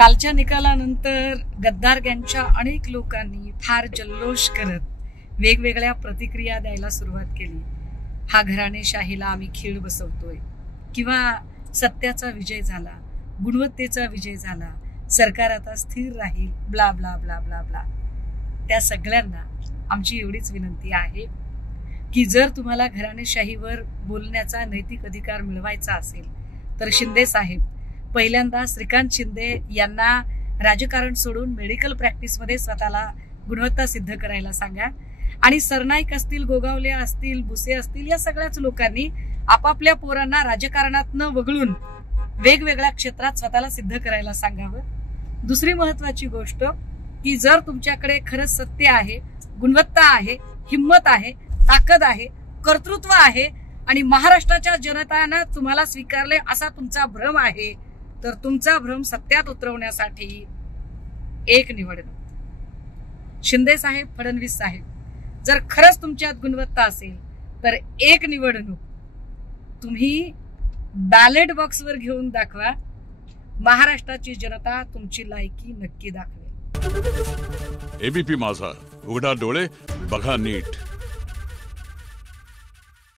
कालच्या निकालानंतर गद्दार गँगच्या अनेक लोकांनी फार जल्लोष करत वेगवेगळ्या प्रतिक्रिया द्यायला सुरुवात केली. हा घराणेशाहीला आम्ही खीळ बसवतोय किंवा सत्याचा विजय झाला, गुणवत्तेचा विजय झाला, सरकार आता स्थिर राहील, blah blah blah blah blah. त्या सगळ्यांना आमची एवढीच विनंती आहे की जर तुम्हाला घराणेशाहीवर बोलण्याचा नैतिक अधिकार मिळवायचा असेल तर शिंदे साहेब पहिल्यांदा श्रीकांत शिंदे यांना राजकारण सोडून मेडिकल प्रॅक्टिसमध्ये स्वतःला गुणवत्ता सिद्ध करायला सांगा. आणि सरनाईक असतील, गोगावले असतील, भुसे असतील, या सगळ्याच लोकांनी आपापल्या पोरांना राजकारणातनं वगळून वेगवेगळ्या क्षेत्रात स्वतःला सिद्ध करायला सांगावं. दुसरी महत्वाची गोष्ट की जर तुमच्याकडे खरंच सत्य आहे, गुणवत्ता आहे, हिम्मत आहे, ताकद आहे, कर्तृत्व आहे आणि महाराष्ट्राच्या जनतानं तुम्हाला स्वीकारले असा तुमचा भ्रम आहे तर तुमचा भ्रम सत्यात उतरवण्यासाठी एक निवडणूक. शिंदे साहेब, फडणवीस साहेब, जर खरंच तुमच्यात गुणवत्ता असेल तर एक निवडणूक तुम्ही बॅलेट बॉक्सवर घेऊन दाखवा. महाराष्ट्राची जनता तुमची लायकी नक्की दाखवेल. एबीपी माझा, उघडा डोळे बघा नीट.